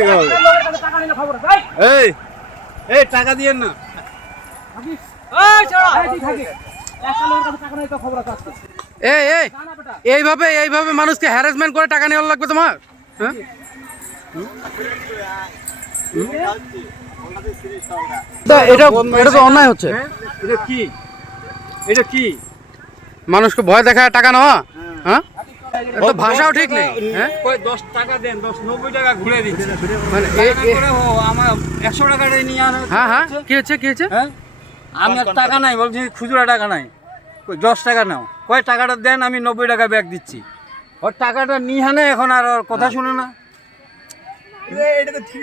দিকে হবে। এই এই টাকা দিয়েন না। এইভাবে এইভাবে মানুষকে হ্যারাসমেন্ট করে টাকা নেওয়া লাগবে তোমার? হ্যাঁ, এটা এটা তো অন্যায় হচ্ছে। এটা কি, এটা কি মানুষকে ভয় দেখায় টাকা নেওয়া? হ্যাঁ, তো ভাষাও ঠিক নেই। হ্যাঁ, 10 টাকা দেন, 90 টাকা ঘুরে দিচ্ছে। মানে আমার 100 টাকাটাই নিয়ে আনা। হ্যাঁ হ্যাঁ, কি হচ্ছে কি হচ্ছে? হ্যাঁ, আমার টাকা নাই, বলছি খুচরা টাকা নাই, 10 টাকা নাও। কয় টাকাটা দেন, আমি 90 টাকা ব্যাগ দিচ্ছি। ওর টাকাটা নিয়ে আনে, এখন আর ওর কথা শুনে না।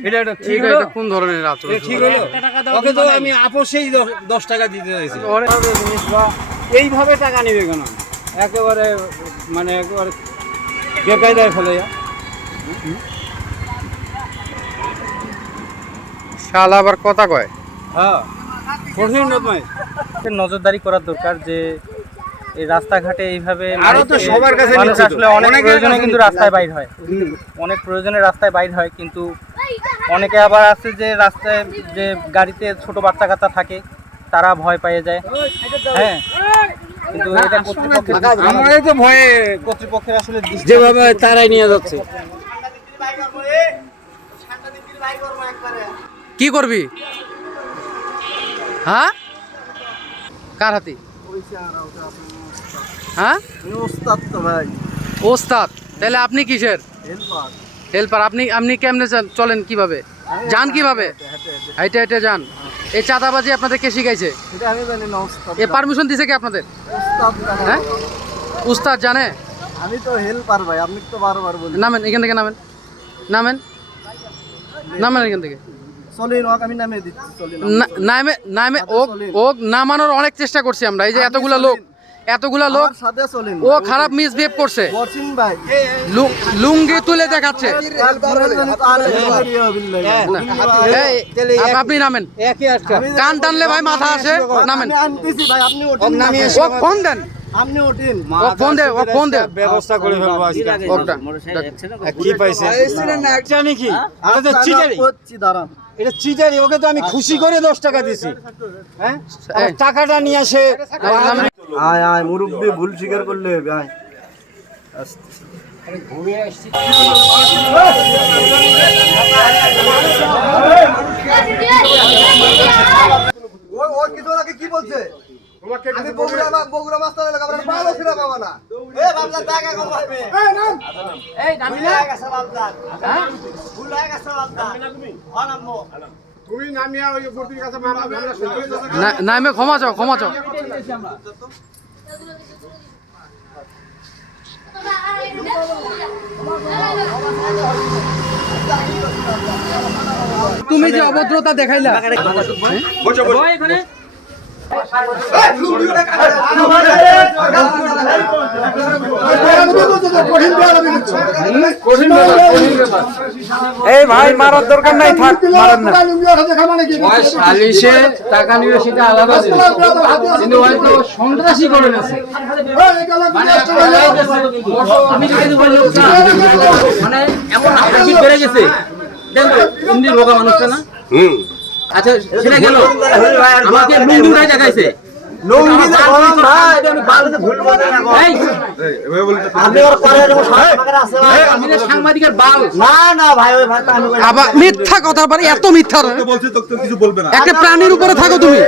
এটা ঠিক হলো? কোন ধরনের আচরণ? ঠিক হলো? ওকে তো আমি আপোষেই 10 টাকা দিতে চাইছি। এইভাবে টাকা নিবে কেন? একেবারে মানে একেবারে বেকায়দায় ফেলে যা। শালা আবার কথা কয়। হ্যাঁ, কঠিন নয়। নজরদারি করার দরকার যে এই রাস্তাঘাটে এইভাবে আরো তো সবার কাছে মানুষ আসলে অনেক প্রয়োজনে কিন্তু রাস্তায় বাইর হয়, অনেক প্রয়োজনে রাস্তায় বাইর হয়, কিন্তু অনেকে আবার আছে যে রাস্তায় যে গাড়িতে ছোট বাচ্চা কাচ্চা থাকে তারা ভয় পেয়ে যায়। হ্যাঁ, কিন্তু এটা কর্তৃপক্ষের আমারই তো ভয়ে কর্তৃপক্ষের আসলে যেভাবে তারাই নিয়ে যাচ্ছে। কি করবি? হ্যাঁ, কার হাতি? হ্যাঁ, ওস্তাদ তো ভাই, ওস্তাদ। তাহলে আপনি কিসের হেল্পার? আপনি কেমনে চলেন, কিভাবে যান, কিভাবে হাইটে হাইটে যান? এই চাঁদাবাজি আপনাদের কে শিখাইছে? এটা আমি জানি না ওস্তাদ। এ পারমিশন দিছে কি আপনাদের? ওস্তাদ হ্যাঁ, উস্তাদ জানে? আমি তো হেল্পার ভাই, আপনি তো বারবার বলেন। নামেন এখান থেকে, নামেন নামেন নামেন এখান থেকে। চলেন, আমি নামে দিচ্ছি, চলেন। নামে নামে ও নামানোর অনেক চেষ্টা করছি আমরা। এই যে এতগুলা লোক সাথে চলেন। ও খারাপ মিসবিহেভ করছে, বসিন ভাই লুঙ্গি তুলে দেখাচ্ছে। আপনি নামেন, কান টানলে ভাই মাথা আসে। নামেন, ও ফোন দেন, আপনি ওঠেন, ফোন দে ব্যবস্থা করে ফেলবো আজকে। কি পাইছে জানি কি? এটা তো চিটারি, দাঁড়ান। এটা চিটারি। ওকে তো আমি খুশি করে 10 টাকা দিছি। হ্যাঁ, আর টাকাটা নিয়ে আসে। আয় আয় মুরব্বি, ভুল স্বীকার করলে হবে। আয় কি বলছে? আমি বগুড়া মাস্টার এলাকা আমরা ভালো ছিল বাবা না। এই বাবলা টাকা কম পাবে। এই নাম, এই নামি না গেছে বাবলা। হ্যাঁ, ভুল হয়ে গেছে বাবলা। অনাম্মো তুমি নামিয়া ওই ফটির কাছে মামলা নামে ক্ষমা চাও। তুমি যে অভদ্রতা দেখাইলা, এই ভাই মারার দরকার নাই, থাক, মারার না। সালিশে টাকা নিবে সেটা আলাদা জিনিস, কিন্তু হয়তো সন্ত্রাসী করে গেছে। মানে এমন হাসিট বেড়ে গেছে, ইন্দির বোকা মানুষটা না। আচ্ছা সেটা গেল, আমাকে লুঙ্গি উঠাই দেখাইছে। সাংবাদিকের বাল আবার মিথ্যা কথা, এত মিথ্যা। একটা প্রাণীর উপরে থাকো তুমি।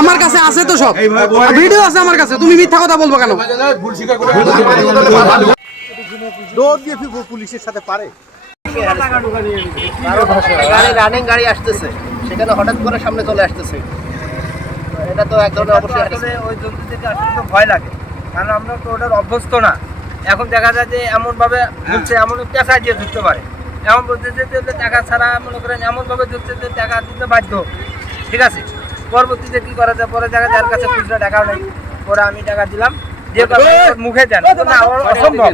আমার কাছে আছে তো সব ভিডিও আছে আমার কাছে, তুমি মিথ্যা কথা বলবো কেন? পুলিশের সাথে পারে রানিং গাড়ি আসতেছে, সেখানে হঠাৎ করে সামনে চলে আসতেছে। এটা তো এক ধরনের অবশ্যই ওই জন্তু থেকে আসলে তো ভয় লাগে, কারণ আমরা তো ওটার অভ্যস্ত না। এখন দেখা যায় যে এমনভাবে হচ্ছে, এমন টাকা দিয়ে ধরতে পারে, এমন বলতে যে টাকা ছাড়া মনে করেন এমনভাবে ধরতে যে টাকা দিতে বাধ্য। ঠিক আছে, পরবর্তীতে কি করা যায়, পরে দেখা যার কাছে খুচরা টাকাও নেই, পরে আমি টাকা দিলাম, যে মুখে দেন না, অসম্ভব।